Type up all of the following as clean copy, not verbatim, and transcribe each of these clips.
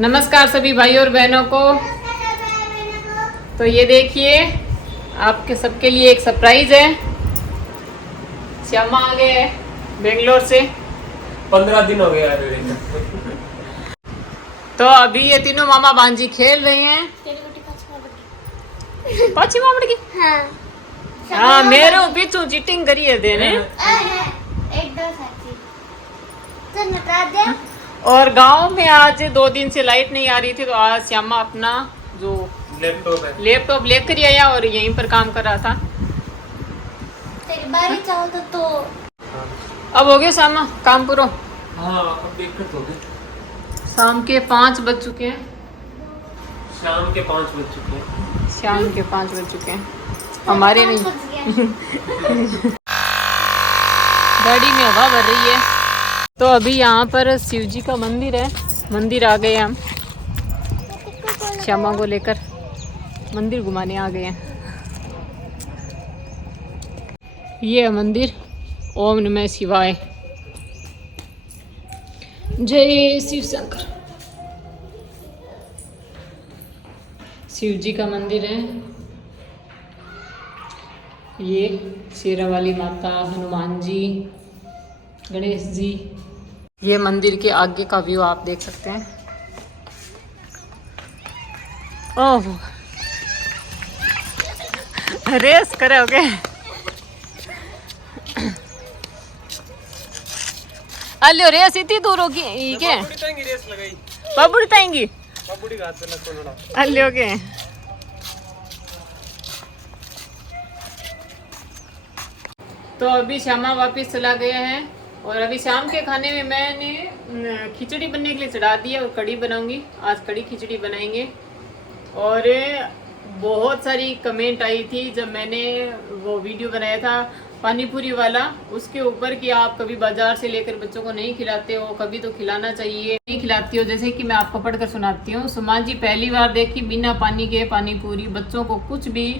नमस्कार सभी भाइयों और बहनों को। तो ये देखिए आपके सबके लिए एक सरप्राइज है। श्यामा आ गए हैं बेंगलोर से। 15 दिन हो गए यार। तो अभी ये तीनों मामा भांजी खेल रहे हैं। पाची मामड़ की हाँ मेरे पीछू चीटिंग करी है देने। और गांव में आज 2 दिन से लाइट नहीं आ रही थी, तो आज श्यामा अपना जो लैपटॉप लेकर आया और यहीं पर काम कर रहा था। तो अब हो गया श्यामा काम पूरा। हाँ अब दिक्कत हो गई। शाम के 5 बज चुके हैं। शाम के 5 बज चुके हैं। शाम के 5 बज चुके हैं हमारे नहीं। गाड़ी में हवा भर रही है। तो अभी यहाँ पर शिव जी का मंदिर है। मंदिर आ गए हम श्यामा को लेकर मंदिर घुमाने आ गए हैं। ये है मंदिर। ओम नमः शिवाय। जय शिव शंकर। शिव जी का मंदिर है। ये शेरा वाली माता, हनुमान जी, गणेश जी। ये मंदिर के आगे का व्यू आप देख सकते हैं। ओह रेस करोगे? अल्यो रेस इतनी दूर होगी क्या? बाबूड़ी ताएंगी अल्यो के। तो अभी श्यामा वापस चला गया है और अभी शाम के खाने में मैंने खिचड़ी बनने के लिए चढ़ा दिया और कढ़ी बनाऊंगी। आज कढ़ी खिचड़ी बनाएंगे। और बहुत सारी कमेंट आई थी जब मैंने वो वीडियो बनाया था पानी पूरी वाला, उसके ऊपर कि आप कभी बाजार से लेकर बच्चों को नहीं खिलाते हो, कभी तो खिलाना चाहिए, नहीं खिलाती हो। जैसे कि मैं आपको पढ़कर सुनाती हूँ। सुमा जी पहली बार देखी बिना पानी के पानी पूरी। बच्चों को कुछ भी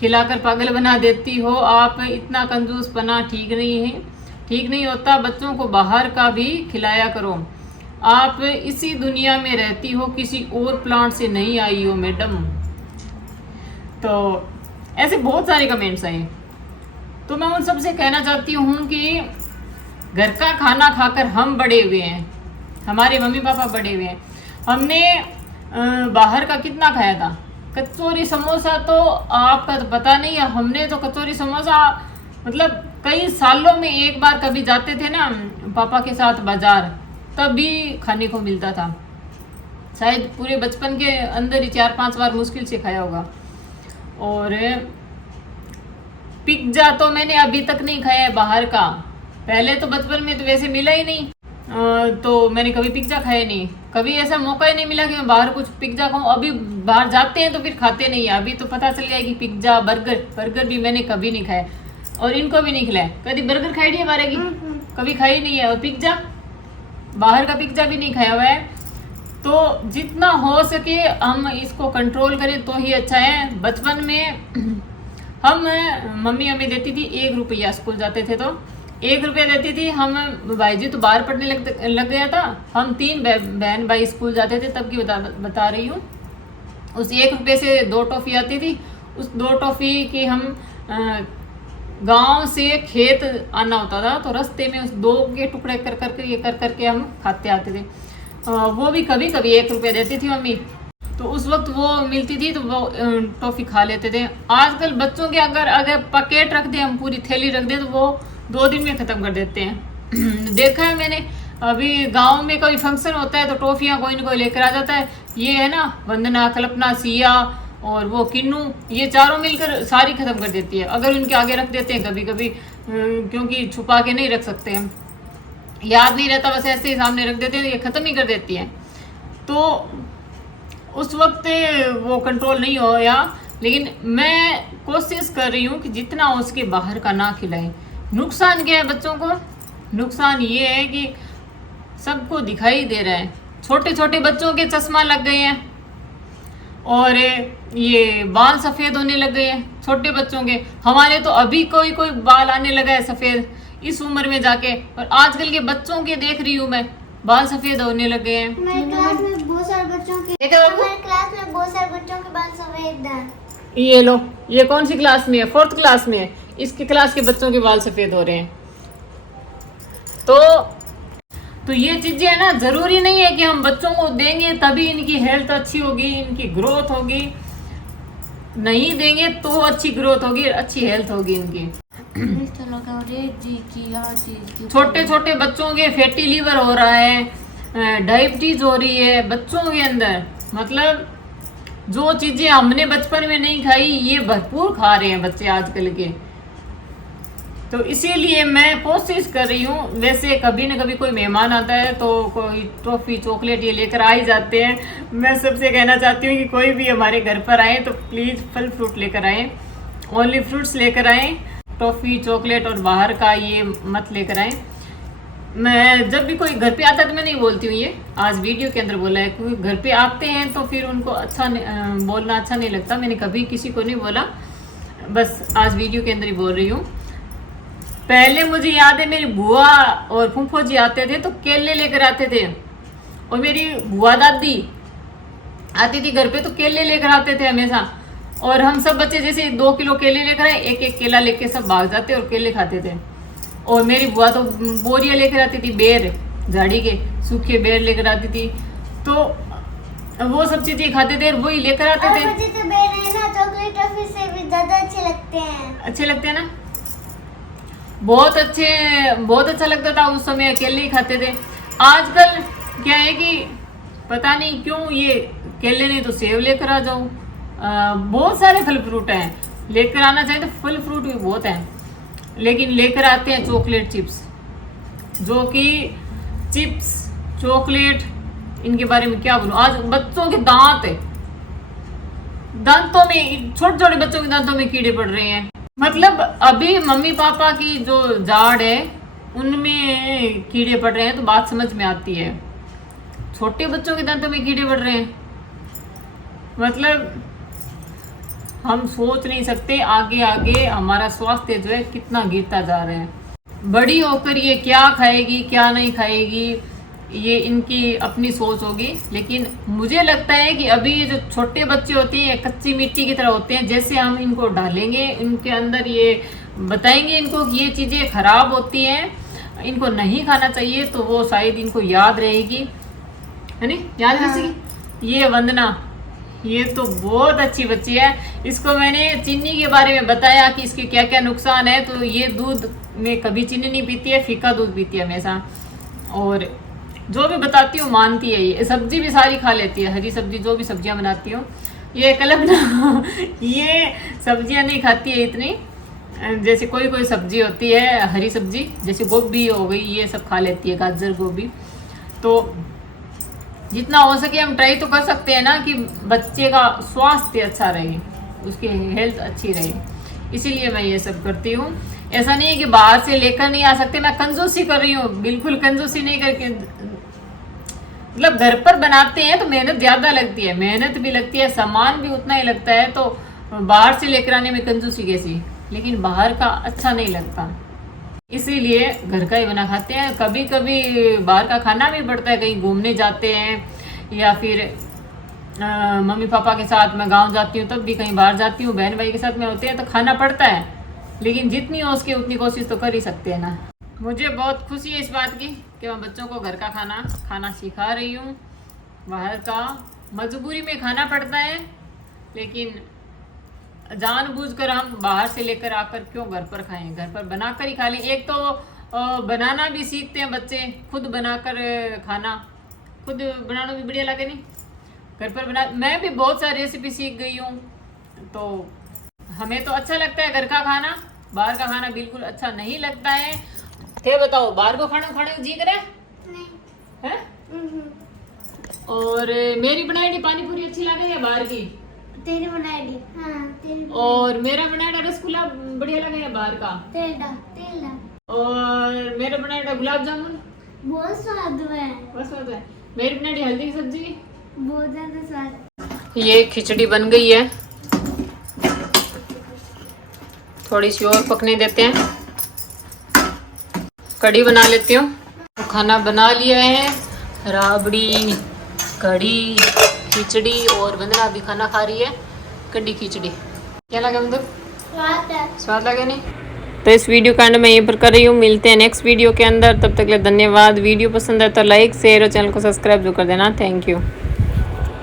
खिलाकर पागल बना देती हो आप। इतना कंजूसपना ठीक नहीं है, ठीक नहीं होता। बच्चों को बाहर का भी खिलाया करो। आप इसी दुनिया में रहती हो, किसी और प्लांट से नहीं आई हो मैडम। तो ऐसे बहुत सारे कमेंट्स आए। तो मैं उन सबसे कहना चाहती हूँ कि घर का खाना खाकर हम बड़े हुए हैं, हमारे मम्मी पापा बड़े हुए हैं। हमने बाहर का कितना खाया था। कचौरी समोसा तो आपका तो पता नहीं है। हमने तो कचौरी समोसा मतलब कई सालों में एक बार कभी जाते थे ना पापा के साथ बाजार, तभी खाने को मिलता था। शायद पूरे बचपन के अंदर ही 4-5 बार मुश्किल से खाया होगा। और पिज्जा तो मैंने अभी तक नहीं खाया है बाहर का। पहले तो बचपन में तो वैसे मिला ही नहीं, तो मैंने कभी पिज्जा खाया नहीं। कभी ऐसा मौका ही नहीं मिला कि मैं बाहर कुछ पिज्जा खाऊं। अभी बाहर जाते हैं तो फिर खाते नहीं है। अभी तो पता चल गया कि पिज्जा बर्गर भी मैंने कभी नहीं खाया और इनको भी नहीं खिलाया। कभी बर्गर खाई नहीं है बाहर की, कभी खाई नहीं है। और पिज्जा बाहर का पिज्जा भी नहीं खाया हुआ है। तो जितना हो सके हम इसको कंट्रोल करें तो ही अच्छा है। बचपन में हम मम्मी हमें देती थी 1 रुपया, स्कूल जाते थे तो 1 रुपया देती थी। हम भाई जी तो बाहर पढ़ने लग गया था। हम 3 बहन भाई स्कूल जाते थे तब की बता रही हूँ। उस 1 रुपये से 2 टॉफी आती थी। उस 2 टॉफी की हम गांव से खेत आना होता था, तो रास्ते में उस 2 के टुकड़े कर करके हम खाते आते थे। वो भी कभी कभी 1 रुपया देती थी मम्मी, तो उस वक्त वो मिलती थी तो वो टॉफी खा लेते थे। आजकल बच्चों के अगर पैकेट रख दें, हम पूरी थैली रख दें, तो वो 2 दिन में ख़त्म कर देते हैं। देखा है मैंने। अभी गांव में कोई फंक्शन होता है तो टॉफियाँ कोई ना कोई लेकर आ जाता है। ये है ना वंदना, कल्पना, सिया और वो किन्नू, ये चारों मिलकर सारी ख़त्म कर देती है। अगर उनके आगे रख देते हैं कभी कभी, क्योंकि छुपा के नहीं रख सकते हैं, याद नहीं रहता, बस ऐसे ही सामने रख देते हैं, ये ख़त्म ही कर देती है। तो उस वक्त वो कंट्रोल नहीं होया। लेकिन मैं कोशिश कर रही हूँ कि जितना हो उसके बाहर का ना खिलाएं। नुकसान क्या है बच्चों को? नुकसान ये है कि सबको दिखाई दे रहा है, छोटे छोटे बच्चों के चश्मा लग गए हैं और ये बाल सफ़ेद होने लग गए हैं छोटे बच्चों के। हमारे तो अभी कोई बाल आने लगा है सफ़ेद इस उम्र में जाके, और आजकल के बच्चों के देख रही हूँ मैं बाल सफ़ेद होने लग गए हैं। हमारी क्लास में बहुत सारे बच्चों के ये क्या बाबू? हमारे क्लास में बहुत सारे बच्चों के बाल सफेद हैं। ये लो, ये कौन सी क्लास में है? 4th क्लास में है। इसके क्लास के बच्चों के बाल सफेद हो रहे हैं। तो ये चीजें है ना, जरूरी नहीं है कि हम बच्चों को देंगे तभी इनकी हेल्थ अच्छी होगी, इनकी ग्रोथ होगी। नहीं देंगे तो अच्छी ग्रोथ होगी, अच्छी हेल्थ होगी इनकी। छोटे छोटे बच्चों के फैटी लीवर हो रहा है, डायबिटीज हो रही है बच्चों के अंदर। मतलब जो चीजें हमने बचपन में नहीं खाई, ये भरपूर खा रहे हैं बच्चे आजकल के। तो इसीलिए मैं कोशिश कर रही हूँ। वैसे कभी न कभी कोई मेहमान आता है तो कोई टॉफी चॉकलेट ये लेकर आ ही जाते हैं। मैं सबसे कहना चाहती हूँ कि कोई भी हमारे घर पर आए तो प्लीज़ फल फ्रूट लेकर आए, ओनली फ्रूट्स लेकर आए। टॉफी चॉकलेट और बाहर का ये मत लेकर आए। मैं जब भी कोई घर पे आता है तो मैं नहीं बोलती हूँ, ये आज वीडियो के अंदर बोला है, क्योंकि घर पे आते हैं तो फिर उनको अच्छा बोलना अच्छा नहीं लगता। मैंने कभी किसी को नहीं बोला, बस आज वीडियो के अंदर ही बोल रही हूँ। पहले मुझे याद है मेरी बुआ और फूफो जी आते थे तो केले लेकर आते थे, और मेरी बुआ दादी आती थी घर पे तो केले लेकर आते थे हमेशा। और हम सब बच्चे जैसे 2 किलो केले लेकर आए, एक एक केला लेके सब भाग जाते और केले खाते थे। और मेरी बुआ तो बोरियां लेकर आती थी, बेर झाड़ी के सूखे बेर लेकर आती थी, तो वो सब चीजें खाते थे और वही लेकर आते थे। मुझे तो बेर है ना चॉकलेट टॉफी से भी ज्यादा अच्छे लगते हैं। अच्छे लगते हैं ना, बहुत अच्छा लगता था उस समय, अकेले ही खाते थे। आजकल क्या है कि पता नहीं क्यों ये केले नहीं तो सेब लेकर आ जाओ। बहुत सारे फल फ्रूट हैं, लेकर आना चाहिए तो फल फ्रूट भी बहुत हैं, लेकिन लेकर आते हैं चॉकलेट चिप्स, जो कि चिप्स चॉकलेट इनके बारे में क्या बोलूं। आज बच्चों के दांतों में, छोटे छोटे बच्चों के दांतों में कीड़े पड़ रहे हैं। मतलब अभी मम्मी पापा की जो जाड़ है उनमें कीड़े पड़ रहे हैं तो बात समझ में आती है। छोटे बच्चों के दांतों में कीड़े पड़ रहे हैं, मतलब हम सोच नहीं सकते आगे आगे हमारा स्वास्थ्य जो है कितना गिरता जा रहा है। बड़ी होकर ये क्या खाएगी क्या नहीं खाएगी ये इनकी अपनी सोच होगी, लेकिन मुझे लगता है कि अभी ये जो छोटे बच्चे होते हैं कच्ची मिट्टी की तरह होते हैं। जैसे हम इनको डालेंगे इनके अंदर, ये बताएंगे इनको कि ये चीज़ें खराब होती हैं, इनको नहीं खाना चाहिए, तो वो शायद इनको याद रहेगी, है नहीं याद रखेगी। ये वंदना, ये तो बहुत अच्छी बच्ची है। इसको मैंने चीनी के बारे में बताया कि इसके क्या क्या नुकसान है, तो ये दूध में कभी चीनी नहीं पीती है, फीका दूध पीती है हमेशा। और जो भी बताती हूँ मानती है। ये सब्जी भी सारी खा लेती है, हरी सब्जी जो भी सब्जियां बनाती हूँ। ये कल्पना ये सब्जियां नहीं खाती है इतनी, जैसे कोई कोई सब्जी होती है हरी सब्जी, जैसे गोभी हो गई, ये सब खा लेती है, गाजर गोभी। तो जितना हो सके हम ट्राई तो कर सकते हैं ना कि बच्चे का स्वास्थ्य अच्छा रहे, उसकी हेल्थ अच्छी रहे, इसीलिए मैं ये सब करती हूँ। ऐसा नहीं है कि बाहर से लेकर नहीं आ सकते, मैं कंजूसी कर रही हूँ, बिल्कुल कंजूसी नहीं करके। मतलब घर पर बनाते हैं तो मेहनत ज्यादा लगती है, मेहनत भी लगती है, सामान भी उतना ही लगता है, तो बाहर से लेकर आने में कंजूसी कैसी। लेकिन बाहर का अच्छा नहीं लगता, इसीलिए घर का ही बना खाते हैं। कभी कभी बाहर का खाना भी पड़ता है, कहीं घूमने जाते हैं या फिर मम्मी पापा के साथ मैं गांव जाती हूँ, तब भी कहीं बाहर जाती हूँ, बहन भाई के साथ में होते हैं तो खाना पड़ता है। लेकिन जितनी हो उसकी उतनी कोशिश तो कर ही सकते हैं ना। मुझे बहुत खुशी है इस बात की कि मैं बच्चों को घर का खाना सिखा रही हूँ। बाहर का मजबूरी में खाना पड़ता है, लेकिन जानबूझकर हम बाहर से लेकर आकर क्यों घर पर खाएं, घर पर बनाकर ही खा लें। एक तो बनाना भी सीखते हैं बच्चे, खुद बनाकर खाना, खुद बनाना भी बढ़िया लगे नहीं, घर पर बना। मैं भी बहुत सारी रेसिपी सीख गई हूँ, तो हमें तो अच्छा लगता है घर का खाना, बाहर का खाना बिल्कुल अच्छा नहीं लगता है। क्या बताओ, बाहर को खाना खाने जी करे है? और मेरी बनाई पानी पूरी अच्छी लगे या बाहर की? तेरी बनाई दी, हाँ तेरी। और मेरा बनाया रसगुल्ला बढ़िया लगे या बाहर का? तेल। और मेरा बनाया गुलाब जामुन बहुत स्वाद है, बहुत स्वाद है। मेरी बनाई हल्दी की सब्जी बहुत ज्यादा स्वाद। ये खिचड़ी बन गई है, थोड़ी सी और पकने देते हैं, कढ़ी बना लेती हूँ। तो खाना बना लिया है, राबड़ी, कढ़ी, खिचड़ी और वंदना भी खाना खा रही है कड़ी खिचड़ी। क्या लगा मतलब? स्वाद लगे नहीं? तो इस वीडियो का एंड मैं यहीं पर कर रही हूँ। मिलते हैं नेक्स्ट वीडियो के अंदर, तब तक के लिए धन्यवाद। वीडियो पसंद है तो लाइक शेयर और चैनल को सब्सक्राइब जो कर देना। Thank you.